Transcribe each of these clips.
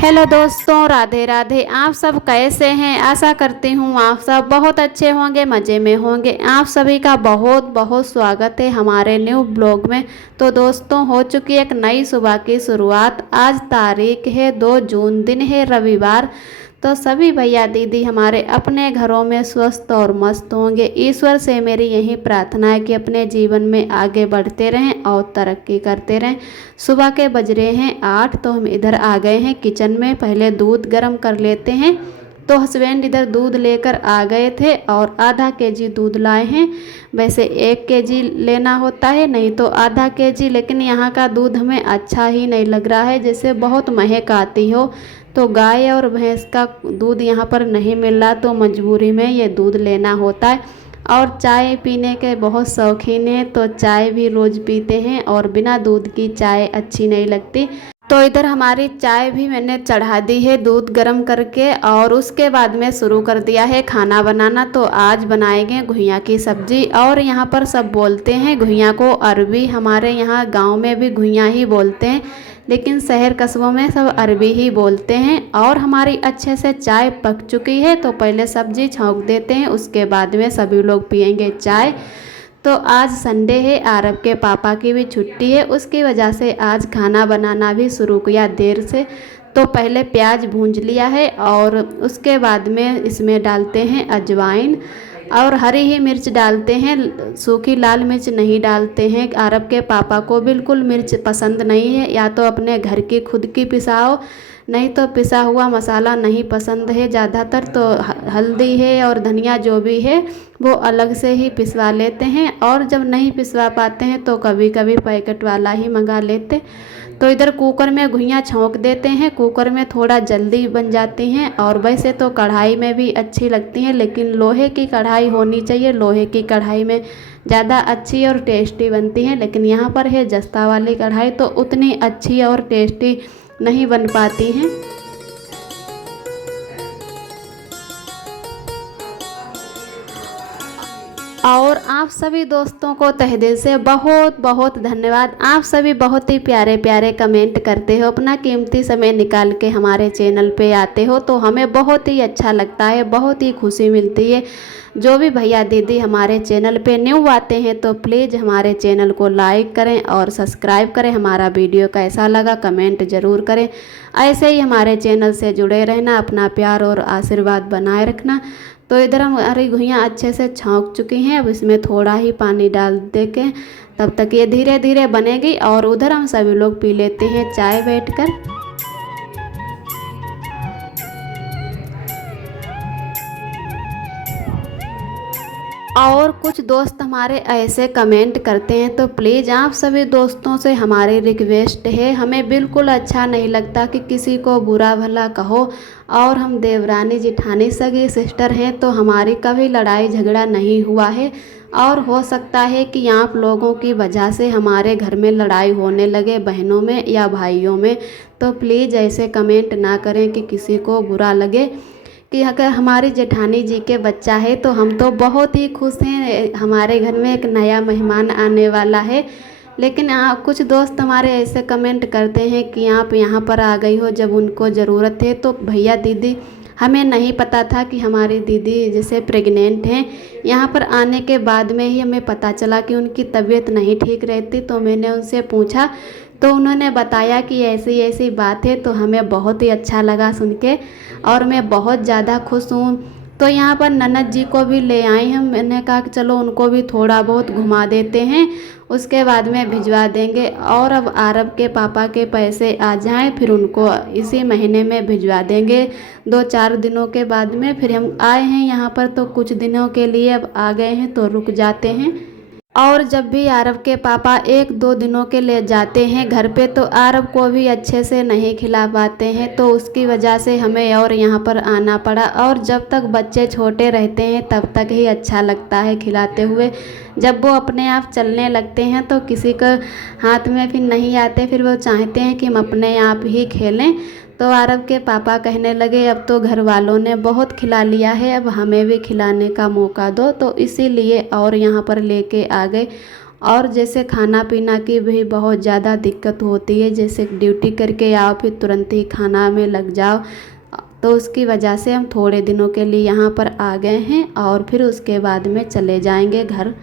Hello दोस्तों, राधे राधे। आप सब कैसे हैं? आशा करती हूँ आप सब बहुत अच्छे होंगे, मज़े में होंगे। आप सभी का बहुत बहुत स्वागत है हमारे न्यू ब्लॉग में। तो दोस्तों, हो चुकी एक नई सुबह की शुरुआत। आज तारीख है 2 जून, दिन है रविवार। तो सभी भैया दीदी हमारे अपने घरों में स्वस्थ और मस्त होंगे। ईश्वर से मेरी यही प्रार्थना है कि अपने जीवन में आगे बढ़ते रहें और तरक्की करते रहें। सुबह के बज रहे हैं 8, तो हम इधर आ गए हैं किचन में। पहले दूध गर्म कर लेते हैं। तो हस्बैंड इधर दूध लेकर आ गए थे और आधा केजी दूध लाए हैं। वैसे 1 केजी लेना होता है, नहीं तो आधा केजी, लेकिन यहाँ का दूध हमें अच्छा ही नहीं लग रहा है, जैसे बहुत महक आती हो। तो गाय और भैंस का दूध यहाँ पर नहीं मिल रहा, तो मजबूरी में ये दूध लेना होता है। और चाय पीने के बहुत शौकीन हैं, तो चाय भी रोज़ पीते हैं और बिना दूध की चाय अच्छी नहीं लगती। तो इधर हमारी चाय भी मैंने चढ़ा दी है दूध गर्म करके, और उसके बाद में शुरू कर दिया है खाना बनाना। तो आज बनाएंगे घुइयाँ की सब्ज़ी। और यहाँ पर सब बोलते हैं घुइयाँ को अरबी, हमारे यहाँ गांव में भी घुइयाँ ही बोलते हैं, लेकिन शहर कस्बों में सब अरबी ही बोलते हैं। और हमारी अच्छे से चाय पक चुकी है, तो पहले सब्ज़ी छौंक देते हैं, उसके बाद में सभी लोग पियेंगे चाय। तो आज संडे है, आरब के पापा की भी छुट्टी है, उसकी वजह से आज खाना बनाना भी शुरू किया देर से। तो पहले प्याज भूंज लिया है और उसके बाद में इसमें डालते हैं अजवाइन और हरी ही मिर्च डालते हैं। सूखी लाल मिर्च नहीं डालते हैं, आरब के पापा को बिल्कुल मिर्च पसंद नहीं है। या तो अपने घर की खुद की पिसाओ, नहीं तो पिसा हुआ मसाला नहीं पसंद है ज़्यादातर। तो हल्दी है और धनिया जो भी है वो अलग से ही पिसवा लेते हैं, और जब नहीं पिसवा पाते हैं तो कभी कभी पैकेट वाला ही मंगा लेते। तो इधर कुकर में घुइयाँ छौंक देते हैं, कुकर में थोड़ा जल्दी बन जाती हैं। और वैसे तो कढ़ाई में भी अच्छी लगती हैं, लेकिन लोहे की कढ़ाई होनी चाहिए, लोहे की कढ़ाई में ज़्यादा अच्छी और टेस्टी बनती हैं। लेकिन यहाँ पर है जस्ता वाली कढ़ाई, तो उतनी अच्छी और टेस्टी नहीं बन पाती हैं। और आप सभी दोस्तों को तहे दिल से बहुत बहुत धन्यवाद। आप सभी बहुत ही प्यारे प्यारे कमेंट करते हो, अपना कीमती समय निकाल के हमारे चैनल पे आते हो, तो हमें बहुत ही अच्छा लगता है, बहुत ही खुशी मिलती है। जो भी भैया दीदी हमारे चैनल पे न्यू आते हैं तो प्लीज़ हमारे चैनल को लाइक करें और सब्सक्राइब करें। हमारा वीडियो कैसा लगा कमेंट ज़रूर करें। ऐसे ही हमारे चैनल से जुड़े रहना, अपना प्यार और आशीर्वाद बनाए रखना। तो इधर हमारी घुइयाँ अच्छे से छौंक चुकी हैं। अब इसमें थोड़ा ही पानी डाल दे के तब तक ये धीरे धीरे बनेगी, और उधर हम सभी लोग पी लेते हैं चाय बैठकर। और कुछ दोस्त हमारे ऐसे कमेंट करते हैं, तो प्लीज़ आप सभी दोस्तों से हमारी रिक्वेस्ट है, हमें बिल्कुल अच्छा नहीं लगता कि किसी को बुरा भला कहो। और हम देवरानी जिठानी सगी सिस्टर हैं, तो हमारी कभी लड़ाई झगड़ा नहीं हुआ है। और हो सकता है कि आप लोगों की वजह से हमारे घर में लड़ाई होने लगे, बहनों में या भाइयों में। तो प्लीज़ ऐसे कमेंट ना करें कि किसी को बुरा लगे। कि अगर हमारी जेठानी जी के बच्चा है तो हम तो बहुत ही खुश हैं, हमारे घर में एक नया मेहमान आने वाला है। लेकिन कुछ दोस्त हमारे ऐसे कमेंट करते हैं कि आप यहाँ पर आ गई हो जब उनको ज़रूरत है। तो भैया दीदी, हमें नहीं पता था कि हमारी दीदी जैसे प्रेग्नेंट हैं। यहाँ पर आने के बाद में ही हमें पता चला कि उनकी तबीयत नहीं ठीक रहती। तो मैंने उनसे पूछा, तो उन्होंने बताया कि ऐसी ऐसी बात है। तो हमें बहुत ही अच्छा लगा सुन के, और मैं बहुत ज़्यादा खुश हूँ। तो यहाँ पर ननद जी को भी ले आई हम, मैंने कहा कि चलो उनको भी थोड़ा बहुत घुमा देते हैं, उसके बाद में भिजवा देंगे। और अब आरब के पापा के पैसे आ जाएं, फिर उनको इसी महीने में भिजवा देंगे 2-4 दिनों के बाद में। फिर हम आए हैं यहाँ पर तो कुछ दिनों के लिए अब आ गए हैं, तो रुक जाते हैं। और जब भी आरब के पापा 1-2 दिनों के लिए जाते हैं घर पे, तो आरब को भी अच्छे से नहीं खिला पाते हैं, तो उसकी वजह से हमें और यहाँ पर आना पड़ा। और जब तक बच्चे छोटे रहते हैं तब तक ही अच्छा लगता है खिलाते हुए। जब वो अपने आप चलने लगते हैं तो किसी का हाथ में फिर नहीं आते, फिर वो चाहते हैं कि हम अपने आप ही खेलें। तो आरब के पापा कहने लगे अब तो घर वालों ने बहुत खिला लिया है, अब हमें भी खिलाने का मौका दो। तो इसीलिए और यहाँ पर लेके आ गए। और जैसे खाना पीना की भी बहुत ज़्यादा दिक्कत होती है, जैसे ड्यूटी करके आओ फिर तुरंत ही खाना में लग जाओ, तो उसकी वजह से हम थोड़े दिनों के लिए यहाँ पर आ गए हैं और फिर उसके बाद में चले जाएंगे घर।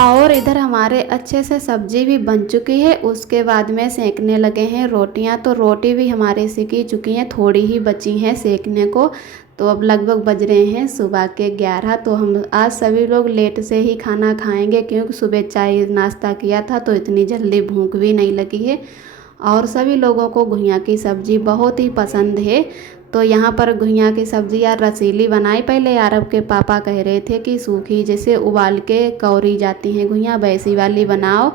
और इधर हमारे अच्छे से सब्जी भी बन चुकी है, उसके बाद में सेकने लगे हैं रोटियां। तो रोटी भी हमारी सिकी चुकी हैं, थोड़ी ही बची हैं सेकने को। तो अब लगभग बज रहे हैं सुबह के 11। तो हम आज सभी लोग लेट से ही खाना खाएंगे, क्योंकि सुबह चाय नाश्ता किया था तो इतनी जल्दी भूख भी नहीं लगी है। और सभी लोगों को घुइयाँ की सब्ज़ी बहुत ही पसंद है। तो यहाँ पर घुइयाँ की सब्ज़ी यार रसीली बनाई। पहले आरब के पापा कह रहे थे कि सूखी जैसे उबाल के कौरी जाती हैं घुइयाँ, वैसी वाली बनाओ।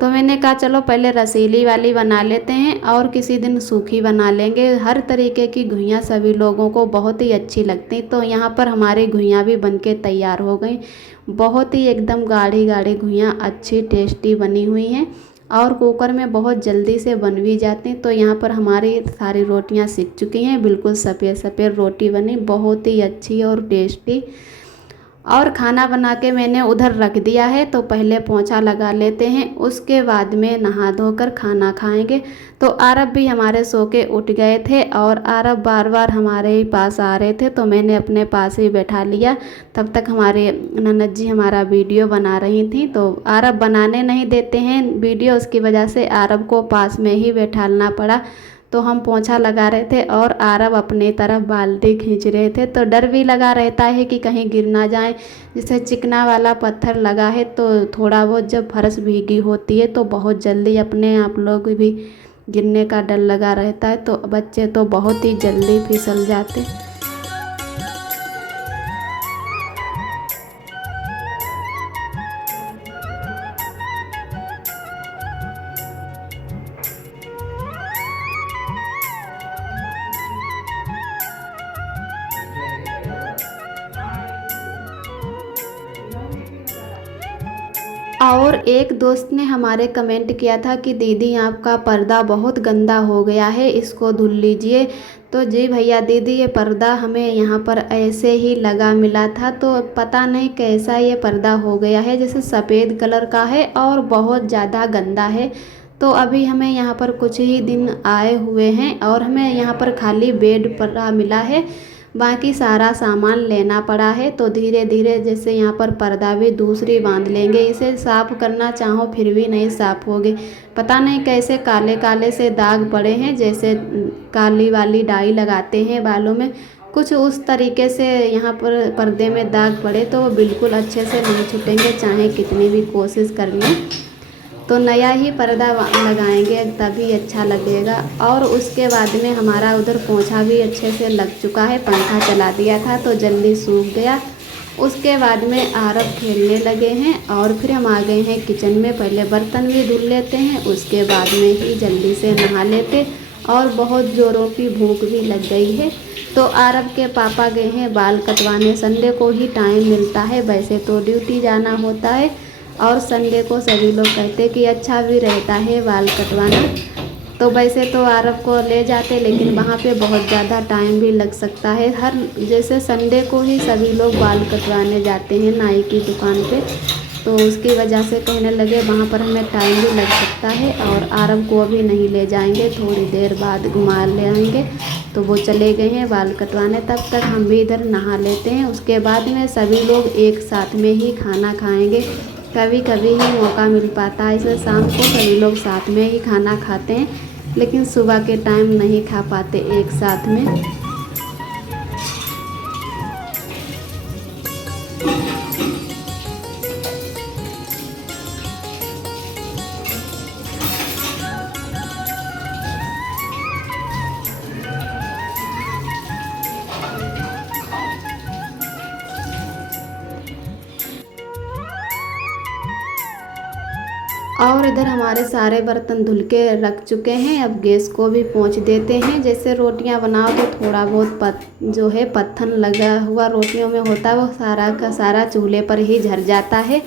तो मैंने कहा चलो पहले रसीली वाली बना लेते हैं और किसी दिन सूखी बना लेंगे। हर तरीके की घुइयाँ सभी लोगों को बहुत ही अच्छी लगती। तो यहाँ पर हमारी घुइयाँ भी बनके तैयार हो गई। बहुत ही एकदम गाढ़ी गाढ़ी घुइयाँ अच्छी टेस्टी बनी हुई हैं और कुकर में बहुत जल्दी से बन भी जाती हैं। तो यहाँ पर हमारी सारी रोटियाँ सिक चुकी हैं, बिल्कुल सफ़ेद सफ़ेद रोटी बनी, बहुत ही अच्छी और टेस्टी। और खाना बना के मैंने उधर रख दिया है, तो पहले पोंछा लगा लेते हैं, उसके बाद में नहा धोकर खाना खाएंगे। तो आरब भी हमारे सो के उठ गए थे और आरब बार बार हमारे ही पास आ रहे थे, तो मैंने अपने पास ही बैठा लिया। तब तक हमारे ननद जी हमारा वीडियो बना रही थी, तो आरब बनाने नहीं देते हैं वीडियो, उसकी वजह से आरब को पास में ही बैठालना पड़ा। तो हम पोंछा लगा रहे थे और आरब अपनी तरफ बाल्टी खींच रहे थे। तो डर भी लगा रहता है कि कहीं गिर ना जाए, जैसे चिकना वाला पत्थर लगा है तो थोड़ा बहुत जब फर्श भीगी होती है तो बहुत जल्दी अपने आप लोग भी गिरने का डर लगा रहता है। तो बच्चे तो बहुत ही जल्दी फिसल जाते। और एक दोस्त ने हमारे कमेंट किया था कि दीदी आपका पर्दा बहुत गंदा हो गया है, इसको धुल लीजिए। तो जी भैया दीदी, ये पर्दा हमें यहाँ पर ऐसे ही लगा मिला था, तो पता नहीं कैसा ये पर्दा हो गया है, जैसे सफ़ेद कलर का है और बहुत ज़्यादा गंदा है। तो अभी हमें यहाँ पर कुछ ही दिन आए हुए हैं और हमें यहाँ पर खाली बेड पर्दा मिला है, बाकी सारा सामान लेना पड़ा है। तो धीरे धीरे जैसे यहाँ पर पर्दा भी दूसरी बांध लेंगे, इसे साफ़ करना चाहो फिर भी नहीं साफ़ होगे। पता नहीं कैसे काले काले से दाग पड़े हैं, जैसे काली वाली डाई लगाते हैं बालों में, कुछ उस तरीके से यहाँ पर पर्दे में दाग पड़े। तो वो बिल्कुल अच्छे से नहीं छूटेंगे चाहे कितनी भी कोशिश कर लें। तो नया ही पर्दा लगाएंगे तभी अच्छा लगेगा। और उसके बाद में हमारा उधर पोंछा भी अच्छे से लग चुका है, पंखा चला दिया था तो जल्दी सूख गया। उसके बाद में आरब खेलने लगे हैं और फिर हम आ गए हैं किचन में। पहले बर्तन भी धुल लेते हैं, उसके बाद में ही जल्दी से नहा लेते। और बहुत ज़ोरों की भूख भी लग गई है। तो आरब के पापा गए हैं बाल कटवाने, संडे को ही टाइम मिलता है, वैसे तो ड्यूटी जाना होता है और संडे को सभी लोग कहते कि अच्छा भी रहता है बाल कटवाना। तो वैसे तो आरब को ले जाते, लेकिन वहाँ पे बहुत ज़्यादा टाइम भी लग सकता है। हर जैसे संडे को ही सभी लोग बाल कटवाने जाते हैं नाई की दुकान पे, तो उसकी वजह से कहने लगे वहाँ पर हमें टाइम भी लग सकता है और आरब को अभी नहीं ले जाएंगे, थोड़ी देर बाद घुमा ले आएंगे। तो वो चले गए हैं बाल कटवाने, तब तक हम भी इधर नहा लेते हैं। उसके बाद में सभी लोग एक साथ में ही खाना खाएँगे। कभी कभी ही मौका मिल पाता है, इसे शाम को सभी लोग साथ में ही खाना खाते हैं, लेकिन सुबह के टाइम नहीं खा पाते एक साथ में। और इधर हमारे सारे बर्तन धुल के रख चुके हैं। अब गैस को भी पोंछ देते हैं। जैसे रोटियां बनाओ तो थोड़ा बहुत जो है पत्थन लगा हुआ रोटियों में होता है, वो सारा का सारा चूल्हे पर ही झड़ जाता है।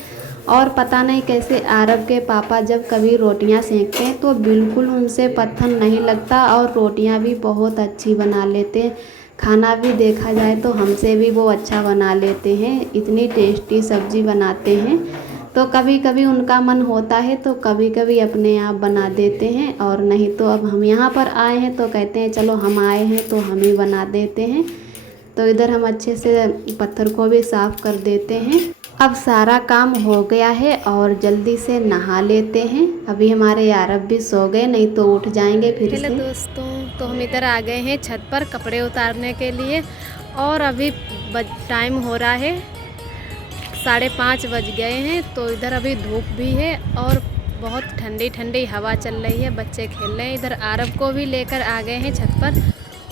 और पता नहीं कैसे आरब के पापा जब कभी रोटियां सेकते हैं तो बिल्कुल उनसे पत्थर नहीं लगता और रोटियां भी बहुत अच्छी बना लेते हैं। खाना भी देखा जाए तो हमसे भी वो अच्छा बना लेते हैं, इतनी टेस्टी सब्ज़ी बनाते हैं। तो कभी कभी उनका मन होता है तो कभी कभी अपने आप बना देते हैं, और नहीं तो अब हम यहाँ पर आए हैं तो कहते हैं चलो हम आए हैं तो हम ही बना देते हैं। तो इधर हम अच्छे से पत्थर को भी साफ़ कर देते हैं। अब सारा काम हो गया है और जल्दी से नहा लेते हैं। अभी हमारे आरब भी सो गए, नहीं तो उठ जाएंगे फिर से। दोस्तों, तो हम इधर आ गए हैं छत पर कपड़े उतारने के लिए, और अभी टाइम हो रहा है 5:30 बज गए हैं। तो इधर अभी धूप भी है और बहुत ठंडी ठंडी हवा चल रही है, बच्चे खेल रहे हैं। इधर आरब को भी लेकर आ गए हैं छत पर,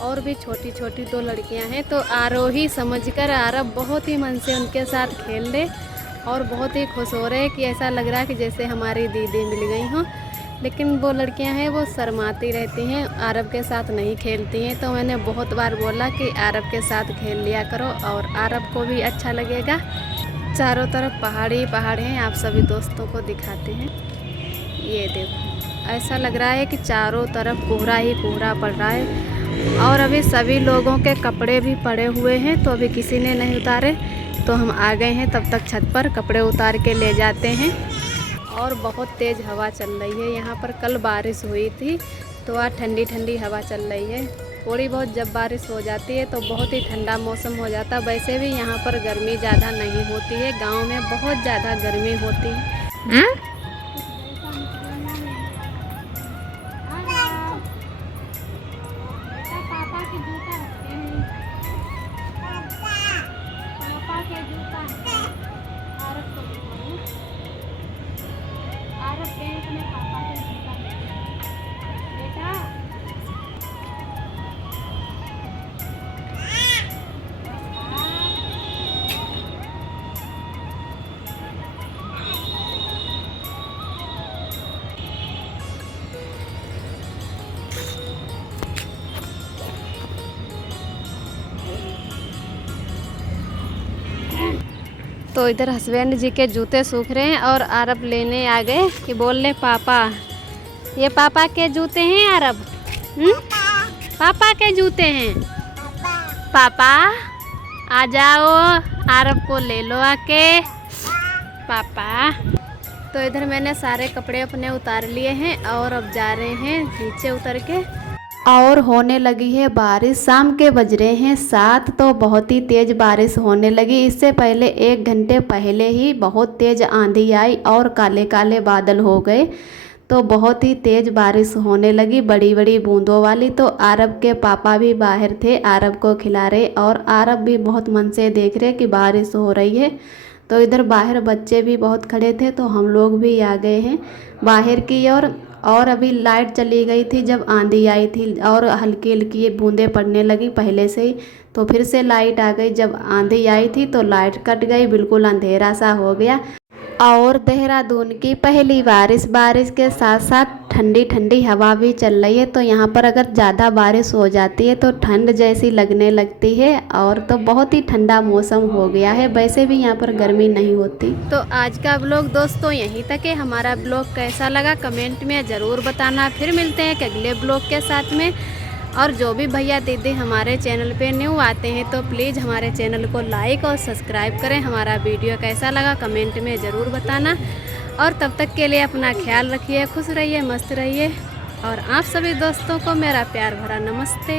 और भी छोटी छोटी 2 लड़कियां हैं। तो आरोही समझकर आरब बहुत ही मन से उनके साथ खेल रहे और बहुत ही खुश हो रहे हैं कि ऐसा लग रहा है कि जैसे हमारी दीदी मिल गई हों। लेकिन वो लड़कियां हैं वो शर्माती रहती हैं, आरब के साथ नहीं खेलती हैं। तो मैंने बहुत बार बोला कि आरब के साथ खेल लिया करो और आरब को भी अच्छा लगेगा। चारों तरफ पहाड़ी पहाड़ हैं, आप सभी दोस्तों को दिखाते हैं। ये देखो, ऐसा लग रहा है कि चारों तरफ कोहरा ही कोहरा पड़ रहा है, और अभी सभी लोगों के कपड़े भी पड़े हुए हैं तो अभी किसी ने नहीं उतारे। तो हम आ गए हैं, तब तक छत पर कपड़े उतार के ले जाते हैं। और बहुत तेज़ हवा चल रही है यहाँ पर, कल बारिश हुई थी तो आज ठंडी ठंडी हवा चल रही है। थोड़ी बहुत जब बारिश हो जाती है तो बहुत ही ठंडा मौसम हो जाता है। वैसे भी यहाँ पर गर्मी ज़्यादा नहीं होती है, गांव में बहुत ज़्यादा गर्मी होती है। तो इधर हस्बैंड जी के जूते सूख रहे हैं और आरब लेने आ गए कि बोल ले पापा, ये पापा के जूते हैं आरब। पापा के जूते हैं। पापा आ जाओ, आरब को ले लो आके पापा। तो इधर मैंने सारे कपड़े अपने उतार लिए हैं और अब जा रहे हैं नीचे उतर के। और होने लगी है बारिश। शाम के बज रहे हैं 7, तो बहुत ही तेज़ बारिश होने लगी। इससे पहले 1 घंटे पहले ही बहुत तेज़ आंधी आई और काले काले बादल हो गए, तो बहुत ही तेज़ बारिश होने लगी, बड़ी बड़ी बूंदों वाली। तो आरब के पापा भी बाहर थे, आरब को खिला रहे, और आरब भी बहुत मन से देख रहे कि बारिश हो रही है। तो इधर बाहर बच्चे भी बहुत खड़े थे, तो हम लोग भी आ गए हैं बाहर की ओर। और अभी लाइट चली गई थी जब आंधी आई थी और हल्की हल्की बूंदें पड़ने लगी पहले से ही, तो फिर से लाइट आ गई। जब आंधी आई थी तो लाइट कट गई, बिल्कुल अंधेरा सा हो गया। और देहरादून की पहली बारिश के साथ साथ ठंडी ठंडी हवा भी चल रही है। तो यहाँ पर अगर ज़्यादा बारिश हो जाती है तो ठंड जैसी लगने लगती है, और तो बहुत ही ठंडा मौसम हो गया है। वैसे भी यहाँ पर गर्मी नहीं होती। तो आज का ब्लॉग दोस्तों यहीं तक है। हमारा ब्लॉग कैसा लगा कमेंट में ज़रूर बताना। फिर मिलते हैं एक अगले ब्लॉग के साथ में। और जो भी भैया दीदी हमारे चैनल पे न्यू आते हैं तो प्लीज़ हमारे चैनल को लाइक और सब्सक्राइब करें। हमारा वीडियो कैसा लगा कमेंट में ज़रूर बताना। और तब तक के लिए अपना ख्याल रखिए, खुश रहिए, मस्त रहिए। और आप सभी दोस्तों को मेरा प्यार भरा नमस्ते।